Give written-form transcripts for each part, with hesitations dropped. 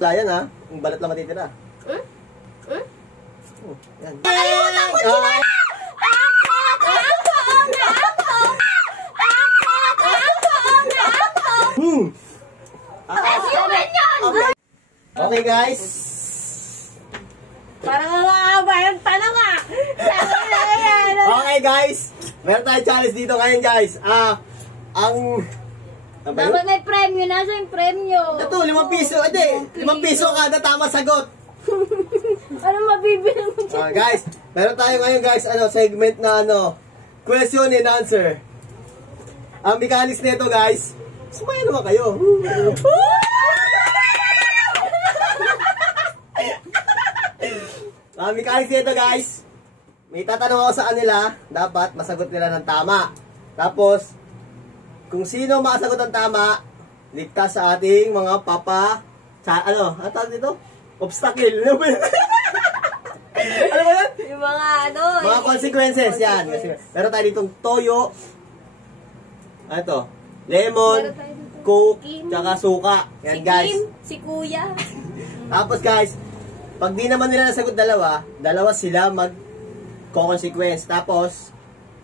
Dayan ha. Yung balat lang matitira. Yan. Nakalimutan ko sila! Okay guys. Parang nakakaba yung tanong ah. Okay guys. Meron tayong challenge dito ngayon guys. Dapat may premyo. Nasa yung premyo? Ito, 5 piso. Hindi, 5 piso kada tama sagot. Ano mabibili mo dyan? Guys, meron tayo ngayon guys, segment na question and answer. Ang mechanics nito guys, sumaya naman kayo. Ang mechanics nito guys, may tatanong ako sa kanila, dapat masagot nila ng tama. Tapos, kung sino makasagot ng tama, ligtas sa ating mga ano tawag dito? Obstacle. Ano ba yan? Yung mga Mga consequences, yan. Meron tayo ditong toyo. Ano to? Lemon, coke, tsaka suka. Yan guys. Si Kuya. Tapos guys, pag di naman nila nasagot dalawa sila mag-consequence. Tapos,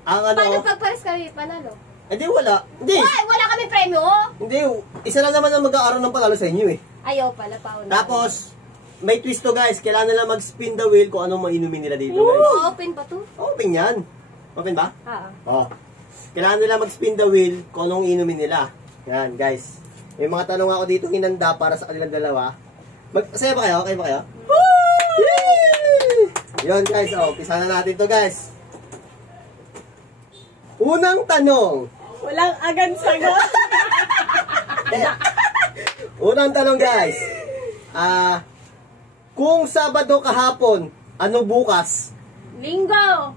Paano pagpares kami panalo? Hindi, wala. Hindi. Wala kami premyo? Hindi, isa lang naman ang mag-aaroon ng panalo sa inyo eh. Ayaw pala, pauna. Tapos, may twist to guys. Kailangan nila mag-spin the wheel kung anong mainumin nila dito guys. Open pa to? Open yan. Open ba? Oo. Kailangan nila mag-spin the wheel kung anong inumin nila. Yan guys. May mga tanong ako dito hinanda para sa kanilang dalawa. Masaya ba kayo? Okay ba kayo? Yun guys. Umpisa na natin to guys. Unang tanong. Walang agad sagot. Unang tanong guys. Kung Sabado kahapon, ano bukas? Linggo.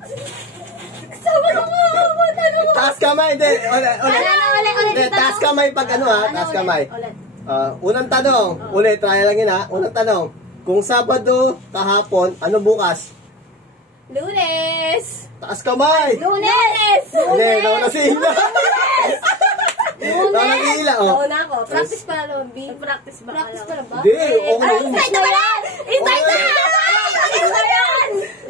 Sabado kahapon, ano bukas? Taas kamay, hindi. Ulit. Taas kamay pag taas kamay. Unang tanong. Ulit, try lang yun ha. Unang tanong. Kung Sabado kahapon, ano bukas? Lunes. Taas kamay. Lunes. Hindi, nauna si Hila. Nauna si Hila, Nauna ako. Practice pa lang, B. Practice ba? Practice pa lang ba? Hindi, okay. Start na pala! Start na!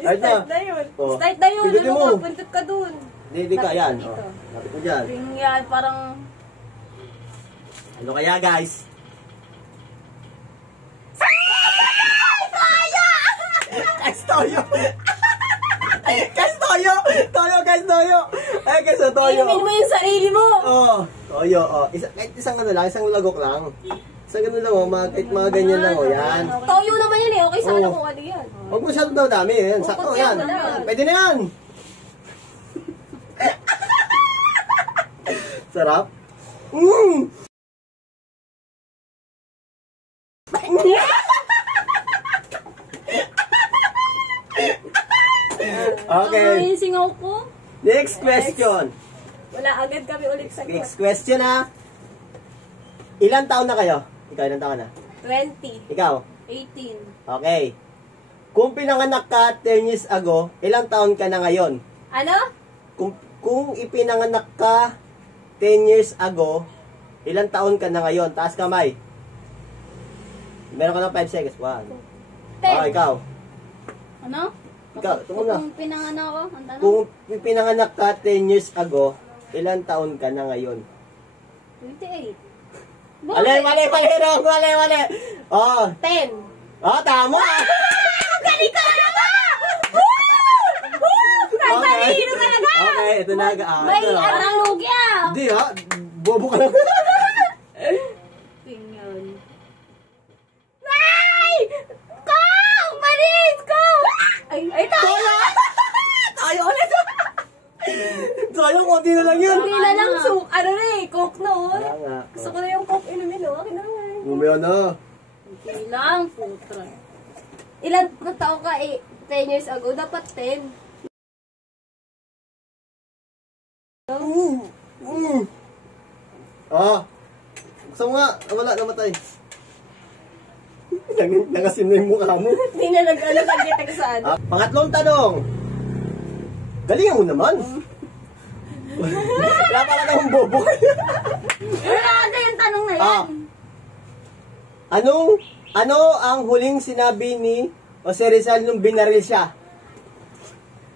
Start na yun. Start na yun. Pilitin mo. Puntot ka dun. Hindi ka, yan. Lapit mo dyan. Ring yan, parang... Ano kaya guys? Toyo! Toyo! Ay, Toyo! Inumin mo yung sarili mo! Toyo, kahit isang isang lagok lang. Isang ganun lang, kahit mga ganyan lang, yan. Toyo naman yan eh, okay sana kung ano yan. Huwag masyadong daw dami, yan. Sakto, yan. Pwede na yan! Sarap? Okay. Ano yung singaw ko? Next question. Wala agad kami ulit sa Next question ha. Ilan taon na kayo? Ikaw, ilan taon na? 20. Ikaw? 18. Okay. Kung pinanganak ka 10 years ago, ilang taon ka na ngayon? Ano? Kung ipinanganak ka 10 years ago, ilang taon ka na ngayon? Taas kamay. Meron ka ng 5 seconds. 1. Ikaw. Ano? Ikaw, tumog na. Kung pinanganak ako, ang tanong? Kung pinanganak ka 10 years ago, ilang taon ka na ngayon? 28. Mali. 10. Tama! Galing ka na naman! Nagtalino talaga! Okay, ito na. May arang ya! Hindi bobo ka lang. Tingnan. Ay! Kong! Malis! Kong! Ay, tayo! Tayo ulit! Sayang, konti na lang yun. Hindi na lang coke noon. Gusto ko na yung coke inumin, okay na nga. Umaya na. Okay lang, putra. Ilan na taon ka 10 years ago? Dapat 10. Gusto mo nga, wala, namatay. Nangasim na yung mukha mo. Hindi na nag-detect saan. Pangatlong tanong. Galingan mo naman. Wala pala akong bobo. Wala ka yung tanong na yan. Ano ang huling sinabi ni Jose Rizal nung binaril siya?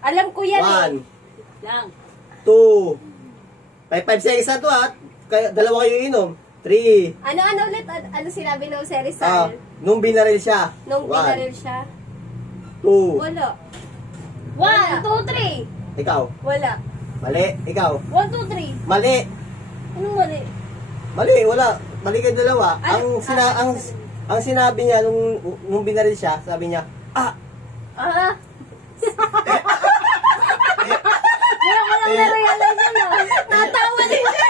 Alam ko yan eh. 1, Lang. 2, 5 seconds na to ha. Dalawa kayo inom. 3, Ano ulit? Ano sinabi ng Jose Rizal? nung binaril siya. Nung binaril siya? 2, Wala. 1, 2, 3. ikaw. Wala. Mali, ikaw. 1, 2, 3. Mali. Anong mali? Mali, wala. Mali kayo dalawa. Ano? Ang sinabi niya nung binaril siya, sabi niya, Ah. Kaya ko lang na-realize yun ah. Natawa din siya.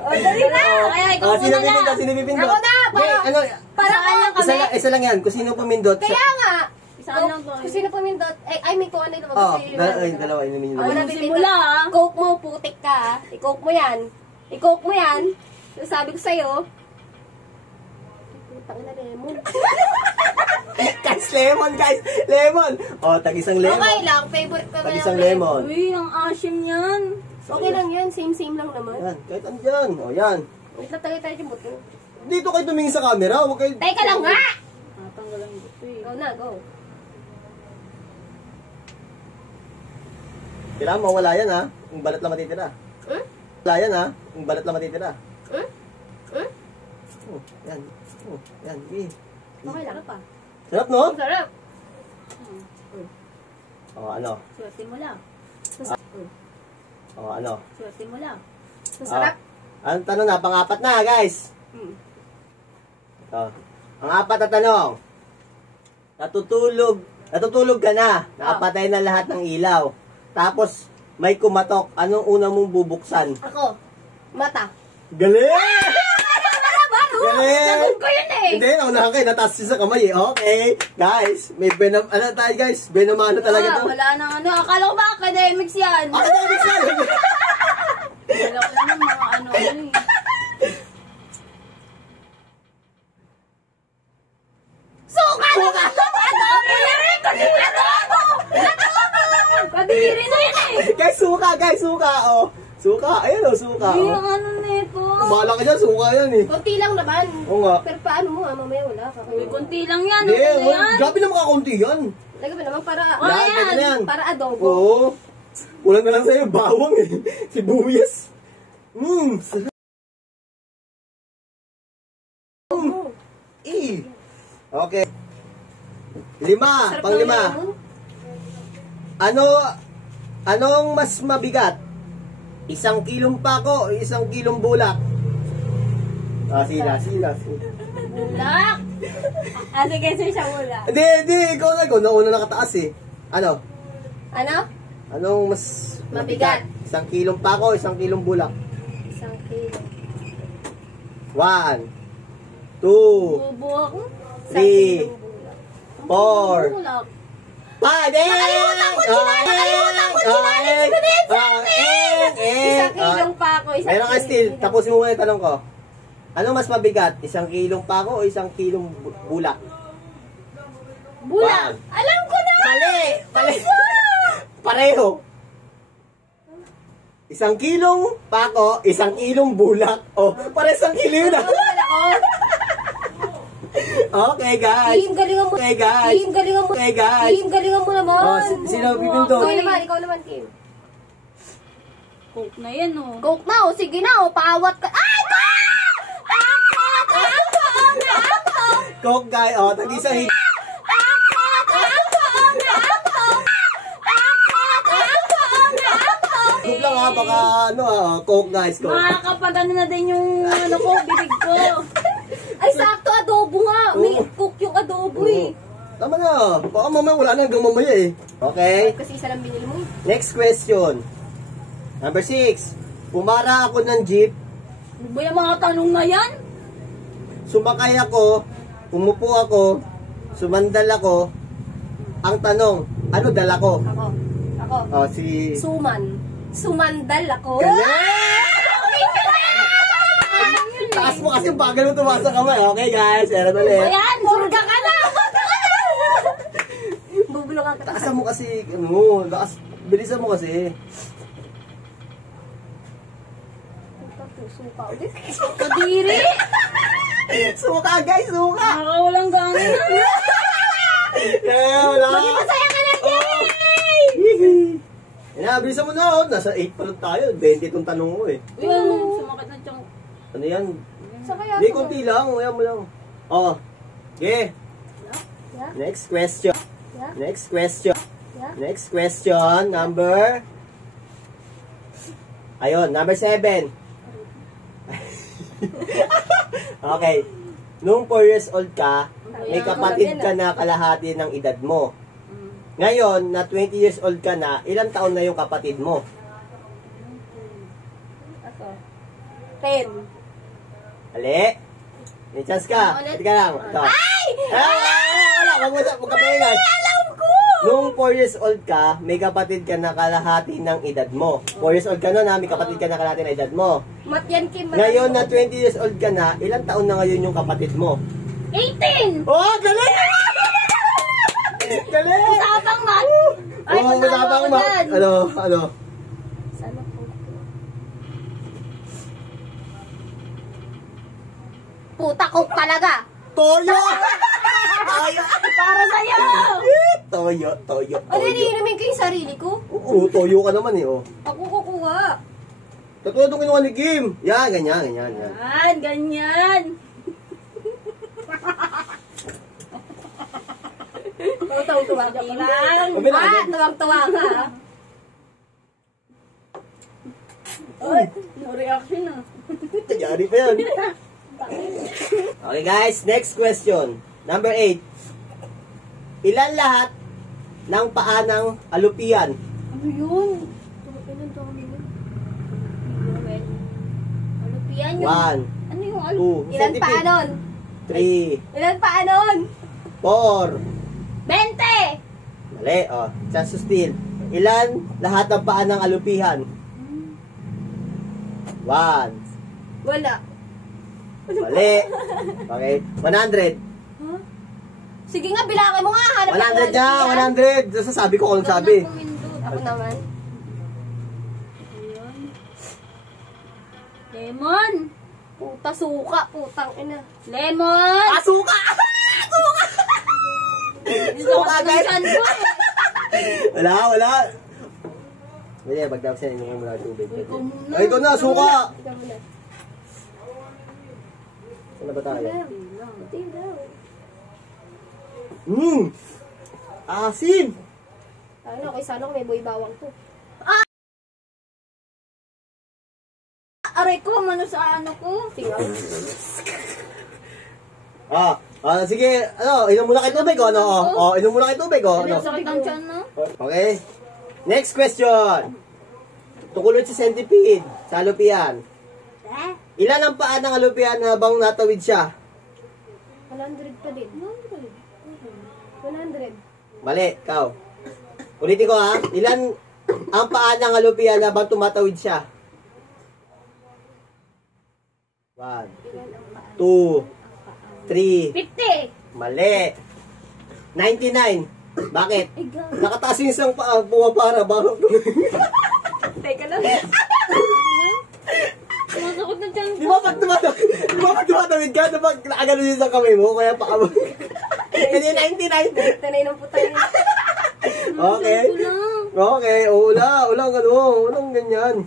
O, dali na. Kaya ikaw sino muna pipindot? lang. Sino pipindot? Ako na. Para lang kami. Isa lang yan. Kung sino pumindot. Kaya nga. Isaan lang to. Kung sino pumindot. I mean, kung ano yung Dalawa. Inumin Ako nyo. na simula ah. Coke mo, putik ka. I-coke mo yan. I-coke mo yan. So, sabi ko sa'yo. Putang na lemon. Guys, lemon, guys. Lemon. Tag-isang lemon. Okay lang. Favorite ko na Tag-isang lemon. Uy, ang asim yan. Okay lang yan. Same lang naman. Yan, kahit andyan. Yan. Wait lang, tayo yung buto. Dito kayo tumingin sa camera. Huwag kayo... Teka lang nga! Tanggal ang buto eh. Go na, go. Kailangan mawala yan ha. Yung balat lang matitira. Wala yan ha. Yung balat lang matitira. Yan. Yan. Okay lang pa. Sarap no? Ang sarap. Ano? Swerte mo lang. Ano? Swerte mo lang. Masarap. Ang tanong na, pang-apat na guys. Ang apat na tanong. Natutulog ka na. Nakapatay na lahat ng ilaw. Tapos, may kumatok. Anong una mong bubuksan? Ako. Mata. Galing! Galing! Sagot ko yun eh. Hindi, naunahan kayo. Nataas siya sa kamay eh. Okay. Guys, may tayo guys? Benamano talaga to. Wala nang ano. Akala ko ba academics yan? Academics yan! Wala ko lang ng mga ano eh. Suka! Kadiri na yan eh. Guys, suka. Suka. Ayun suka. Yung ano nito. Bahala ka dyan, suka yan eh. Konti lang naman. Oo nga. Pero paano mo mamaya wala ka. Uy, konti lang yan. Hindi, grabe na makakunti yan. Lagi ba naman para, yan. para adobo. Oo. Kulang na lang sa'yo, bawang eh. Sibuyas. Sarap. Okay. 5, pang-5. Anong mas mabigat? 1 kilong pako o 1 kilong bulak? Sila. Bulak! Sige, siya bulak. Hindi, ikaw nauna nakataas eh. Ano? Anong mas Mabigat. 1 kilong pako o 1 kilong bulak? 1 kilo. 1, 2, Bubo ako. 3, 4, Bulak. 5, Nakalimutan ko sinabi. Isang kilong pako, Meron ka still. Tapusin mo muna yung tanong ko. Ano mas mabigat? 1 kilong pako o 1 kilong bulak? Bulak. Alam ko na! Mali! Pareho. 1 kilong pako, 1 kilong bulak. Pare 1 kilo yun ah. Okay guys. Galingan mo. Okay guys. Galingan mo naman. Sino pipindot? Ikaw naman, Kim. Coke na yan, oh. Coke na, oh. Sige na, oh. Paawat ka. Ay, Coke guys. Tag-isa higit. Coke lang ha. Baka Coke guys. Coke. Makakapagano na din yung bibig ko. Ay, sakto, adobo nga. May cook yung adobo eh. Tama na. Baka mamaya wala na hanggang mamaya eh. Okay. Kasi isa lang binili mo. Next question. Number 6. Pumara ako ng jeep. Ano ba yung mga tanong na yan? Sumakay ako. Umupo ako. Sumandal ako. Ang tanong, ano dala ko? Ako. Si... Sumandal ako. Taas mo kasi yung bagal mo tumasa kamay. Okay guys, meron ulit. Ayan, murga ka na! Bubulong ka. Taasan mo kasi, bilisan mo kasi. Kadiri! Suka guys, suka! Nakakawalang gana na. Wala! Maging masaya ka lang, Jay! Bilisan mo na, oh. Nasa 8 pa lang tayo. 20 itong tanong mo eh. Uy, sumakit na tiyang. Ano yan? Sa kaya Hindi, konti lang. Uya mo lang. Oh. Okay. Yeah. Next question. Yeah. Next question. Yeah. Next question. Number... Ayun, number 7. Okay. Nung 4 years old ka, may kapatid ka na kalahati ng edad mo. Ngayon, na 20 years old ka na, ilang taon na yung kapatid mo? Ako. 10. Ali? May chance ka. Ulit. Hindi ka lang. Ito. Ay! Wala. Huwag ka pahingan. Alam ko! Nung 4 years old ka, may kapatid ka na kalahati ng edad mo. 4 years old ka na, may kapatid ka na kalahati ng edad mo. Matyan Kim. Ngayon na 20 years old ka na, ilang taon na ngayon yung kapatid mo? 18! Oh, galing! Galing! Usapang mat! Ay, Oh, panalo usapang ako mat. dyan. Ano? Sana po. Puta ko talaga! Toyo! Toyo! Para sa'yo! Toyo. Ano, iniinumin ko yung sarili ko? Oo, toyo ka naman eh, oh. Ako kukuha. Katulad ng kinuha ni Kim. Yan, ganyan. Yan, ganyan. Tuwang-tuwa ka lang. Tuwang-tuwa ka. Ay, no reaction ah. Kanyari pa yan. Okay guys, next question. Number 8. Ilan lahat ng paa ng alupian? Ano yun? Ilan dami yun? Alupian yun. 1, Ano yung 2, Ilan pa nun? 3, Ilan pa nun? 4. 20! Mali, oh. Chance to steal. Ilan lahat ng paa ng alupihan? 1. Wala. Mali. Okay. 100. Huh? Sige nga, bilangin mo nga. Hanap 100 niya, 100. Sasabi ko kung sabi. Ako naman. Ayan. Lemon. Puta, suka. Putang ina. Lemon! Ah, suka! Suka! Suka, guys! Wala. Hindi, pagdapsin, inumin mo lang tubig. Ay, ikaw na, suka! Ikaw muna. Saan na ba tayo? Hindi daw. Asim! Ano, okay, sana ko may boy bawang to. Aray ko, mano sa ano ko? Singaw. Sige, inom muna kayo tubig, ano? Inom muna kayo tubig, ano? Sakit ang tiyan, no? Okay. Next question. Tungkol sa centipede, sa alupian. Ilan ang paa ng alupian habang natawid siya? 100 pa din. 100. Mali, ikaw. Ulitin ko ha. Ilan ang paa ng alupian habang tumatawid siya? 1, 2, 3. 50! Mali. 99. Bakit? Ay, God. Nakataas yung isang paa, pumapara. Bakit? Teka lang. Sumasakot na dyan. Di ba pag tumatawid ka, diba nakagano yun sa kamay mo, kaya paa mo. Hindi, 99. Tanay ng putay. Okay. Okay, walang ganyan.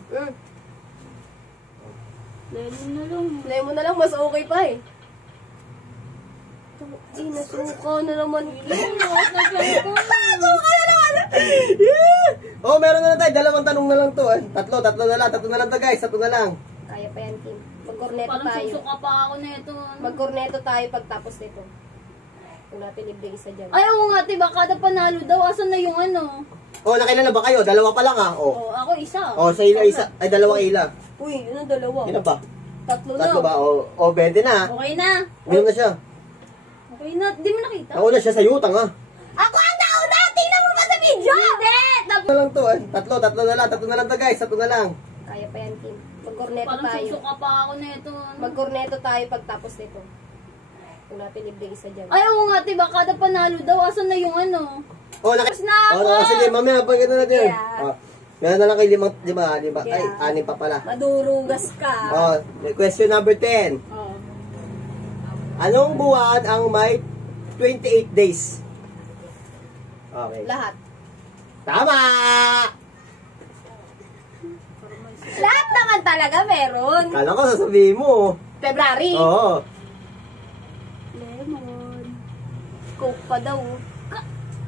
Lemon na lang, mas okay pa eh. Nasuka na naman. Oh, meron na tayo. Dalawang tanong na lang to. Tatlo na lang to guys. Tatlo na lang. Kaya pa yan, Kim. Magkorneto Parang tayo. susuka pa ako nito. Magkorneto tayo pagtapos nito. Kung natin libre isa dyan. Ay, oo nga, diba? Kada panalo daw, asan na yung ano? Oh, nakailan na ba kayo? Dalawa pa lang Oh, ako isa. Oh, sa ila isa. Ay, dalawang ila. Uy, ano dalawa? Ilan ba? Tatlo na. Tatlo ba? Oh, 20 na. Okay na. Ulam na siya. Okay na. Di mo nakita? Nauna siya sa utang Ako ang nauna! Tingnan mo ba sa video? Hindi! Tatlo na lang to Tatlo na lang to guys. Tatlo na lang. Kaya pa yan, Kim. Magkorneto Parang tayo. susuka pa ako nito. Magkorneto tayo pagtapos nito. Kung natin libre isa dyan. Ay, oo nga, diba? Kada panalo daw, asan na yung ano? Oh, Tapos na ako! sige, mamaya pagkita natin. Yeah. Oh, meron na lang kayo limang, di ba? Ay, Yeah. 6 pa pala. Madurugas ka. Oh, question number 10. Oh. Anong buwan ang may 28 days? Okay. Lahat. Tama! Lahat naman talaga meron. Kala ko sasabihin mo. February. Oo. Lemon. Coke pa daw.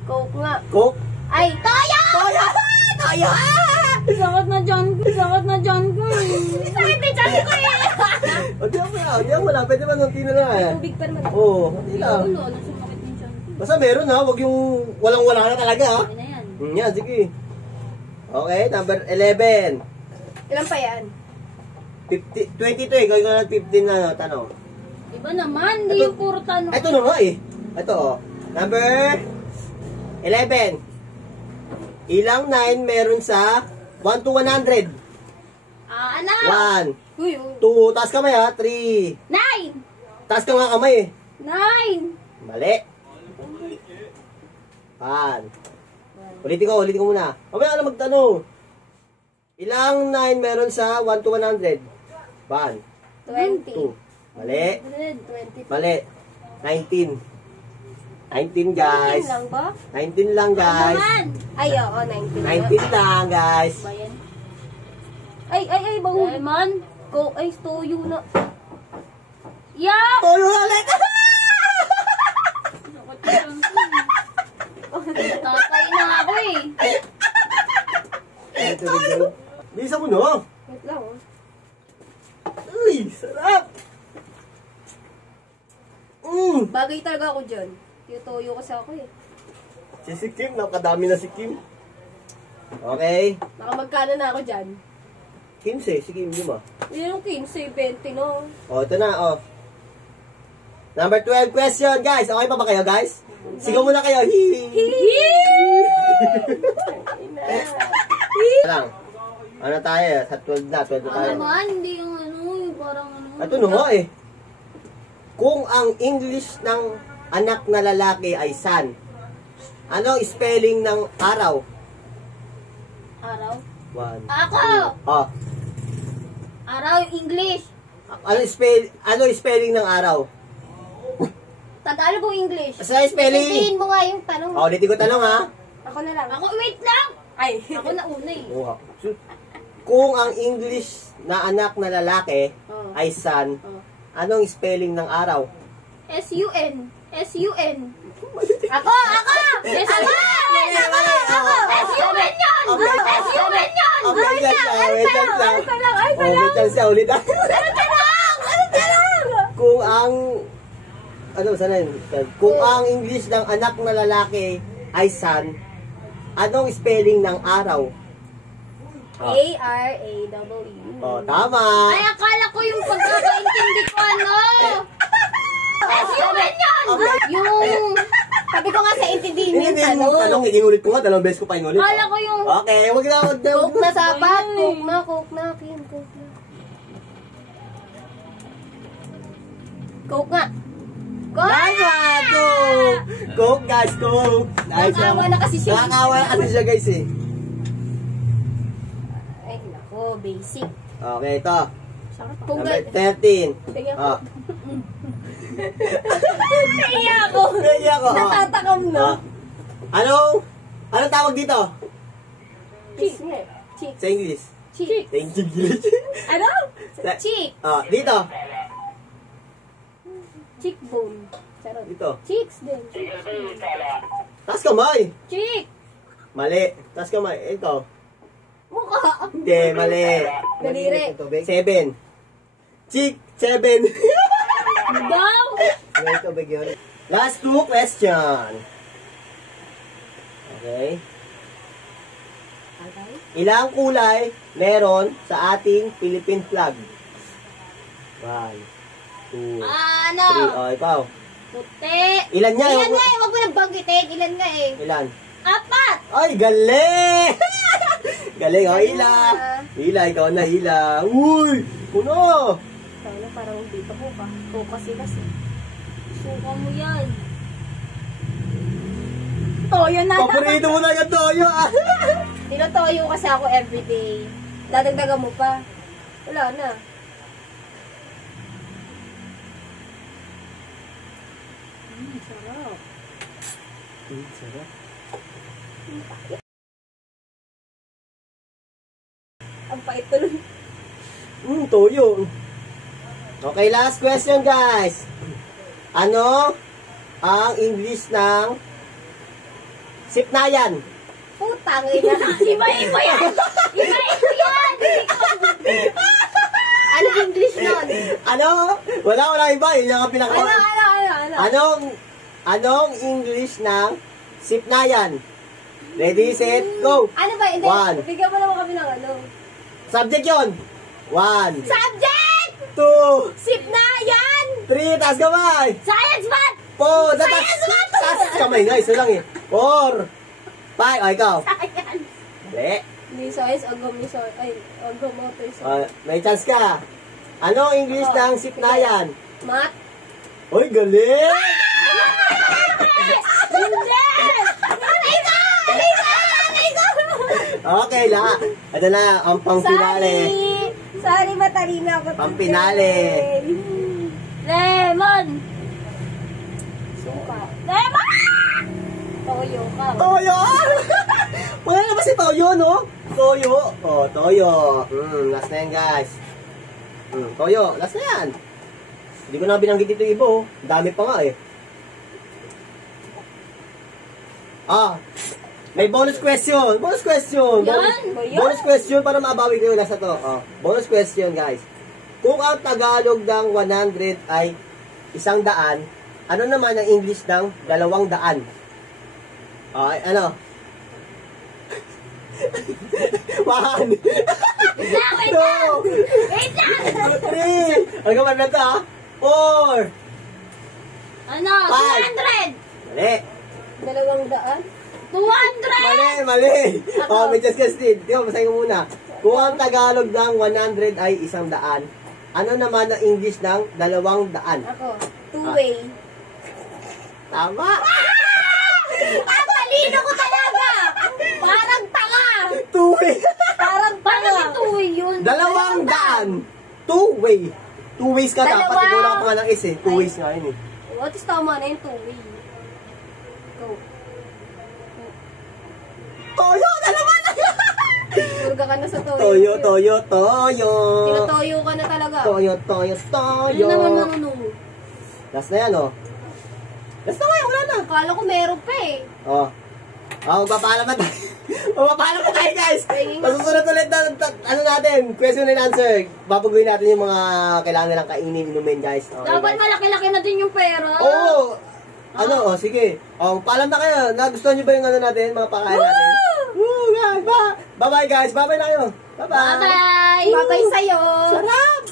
Coke nga. Coke? Ay, toyo! Toyo! Toyo! Sakit na dyan ko. Sakit na dyan ko. Sakit din dyan ko eh. O, di ako wala. Pwede man unti na lang eh. Tubig pa naman. Oo, hindi lang. Ulo, ano sumakit yung dyan ko. Basta meron ha, huwag yung walang-wala na talaga ha. Yan na yan. Yan, sige. Okay, number 11. Ilan pa yan? 22 eh, gawin ko na 15 na tanong. Iba naman, hindi yung puro tanong. Ito na nga eh. Ito oh. Number 11. Ilang 9 meron sa 1 to 100? Ano? 1, Uy, 2, taas kamay ha, 3. 9! Taas ka nga kamay eh. 9! Mali. 1. Ulitin ko muna. Mamaya ka na magtanong. Ilang 9 meron sa 1 to 100? 1, 20. 2. Mali. 20. Mali. 19. 19 guys. 19 lang ba? 19 lang guys. Naman! Ay, oo, 19 lang. 19 lang guys. Ba yan? Ay, bango. Lemon? Go, ay, toyo na. Yuck! Toyo ulit. Sakit na dyan ko. Tatay na ako eh. Bisa mo no? Wait lang, oh. Uy, sarap. Bagay talaga ako dyan. Yung toyo kasi ako eh. Si Kim, nakadami na si Kim. Okay. Baka magkano na ako dyan? 15, si Kim, di ba? Yun yung 15, 20, no? O, ito na, o. Number 12 question, guys. Okay pa ba kayo, guys? Sigaw muna kayo. Lang. Ano tayo? Sa 12 na. 12 na tayo. Naman, hindi yung ano, yung parang ano. Ito na nga eh. Kung ang English ng anak na lalaki ay sun, ano ang spelling ng araw? Araw? 1. Ako! Oh. Araw yung English. Ano spelling ng araw? Tagalog o English? Sa spelling? Sabihin mo nga yung tanong. Oh, ulitin ko tanong ha. Ako na lang. Ako, wait lang! Ay. Ako na una eh. Oh. Kung ang English na anak na lalaki Oh. ay sun, Oh. anong spelling ng araw? S-U-N. S-U-N. Ako! S-U-N yun! S-U-N yun! Wait lang siya, ulit ah. Kung ang Kung ang English ng anak na lalaki ay sun, anong spelling ng araw? A-R-A-W. Oh, tama. Ay, akala ko yung pagkakaintindi ko ano. S-U-N yun! Yung... Sabi ko nga sa intindihin mo yung tanong. Inulit ko nga, dalawang beses ko pa inulit. Akala ko yung... Okay, wag na. Coke na sapat. Coke na. Kim, Coke na. Coke nga. Tama! Coke! Coke, guys, Coke! Nakakawa na kasi siya. Nakakawa na kasi siya, guys, eh. Ay, nako, basic. Okay, ito. Kung Number 13. Tingnan Oh. Naiya ako. Naiya ako, oh. Natatakam na. Anong tawag dito? Cheek. Cheek. Sa English? Cheek. Sa English? Ano? Sa- Cheek. Dito. Cheekbone. Charot. Dito. Cheeks din. Taas kamay. Cheek. Mali. Taas kamay. Ito. Mukha. Hindi, mali. Daliri. 7. Chick, 7. Daw! Ito, bigyan. Last 2 question. Okay. Ilang kulay meron sa ating Philippine flag? 1, 2, 3. Ano? Oh, ikaw. Puti. Ilan niya? Ilan nga eh. Huwag mo nang banggitin. Ilan nga eh. Ilan? 4. Ay, galing! Galing, oh, Hila. Hila, ikaw na, Hila. Uy! Puno! Sana parang dito ko ka. Coke kasi. Suka mo yan. Toyo na. Paborito mo na yung toyo, ah! Tinotoyo kasi ako everyday. Dadagdagan mo pa. Wala na. Sarap. Sarap. Ang pait tuloy. Toyo. Okay, last question guys. Ano ang English ng sipnayan? Putang ina. Iba-iba yan. Iba-iba yan. Ano English nun? Ano? Wala iba. Yun yung pinaka... Ano? Anong English ng sipnayan? Ready, set, go! Ano ba? Hindi. One. Bigyan mo naman kami ng ano. Subject yun! 1, Subject! 2, Sip na yan! 3, taas kamay! Science math! 4, Science math! taas kamay nga, isa lang eh. 4, 5, ikaw. Science! Hindi. Hindi science, agomotor science. May chance ka. Ano ang English ng sipnayan? Math? Uy, galing! Hindi! Aray ka! Aray ka! Aray ka! Okay, ito na, ang pang-finale. Sorry, matalina ako. Pang-finale. Lemon! Suka. Lemon! Toyo ka. Toyo! Wala na ba si Toyo, no? Toyo. Oh, Toyo. Last na yan, guys. Toyo, last na yan. Hindi ko na binanggit ito iba, oh. Dami pa nga, eh. May bonus question. Bonus question. Bonus question para mabawi ko yung nasa to. Bonus question, guys. Kung ang Tagalog ng 100 ay 100, ano naman ang English ng 200? Okay, ano? 1, 2, Wait lang! 3, ano ka man na ito, 4, Ano? 200! mali. 200! Mali. May just guess din. Di ba, basahin ko muna. Kung ang Tagalog ng 100 ay 100, ano naman ang English ng 200? Ako, two-way. Tama. Ang talino ko talaga! Parang tanga! Two-way. Parang tanga! Two-way yun? 200. Two-way. Two ways ka dapat. Dalawa. Ikaw lang pa nga ng is eh. Two ways nga yun eh. What is tama na yung two-way? Go. Toyo! Dalawa na! Surga ka na sa toyo. Toyo, toyo, toyo. Tinutoyo ka na talaga. Toyo, toyo, toyo. Ano naman manunong? Last na yan, oh. Last na ngayon, wala na. Akala ko meron pa eh. Magpapaalam na tayo. Magpapaalam na tayo, guys. Masusunod ulit na, ano natin, question and answer. Babaguhin natin yung mga kailangan nilang kainin, inumin, guys. Okay, Dapat guys. malaki-laki na din yung pera. Oo. Sige. Paalam na kayo. Nagustuhan niyo ba yung ano natin, mga pakain natin? Woo, guys. Bye-bye, guys. Bye-bye na kayo. Bye-bye. Bye-bye! Bye-bye sa'yo! Sarap!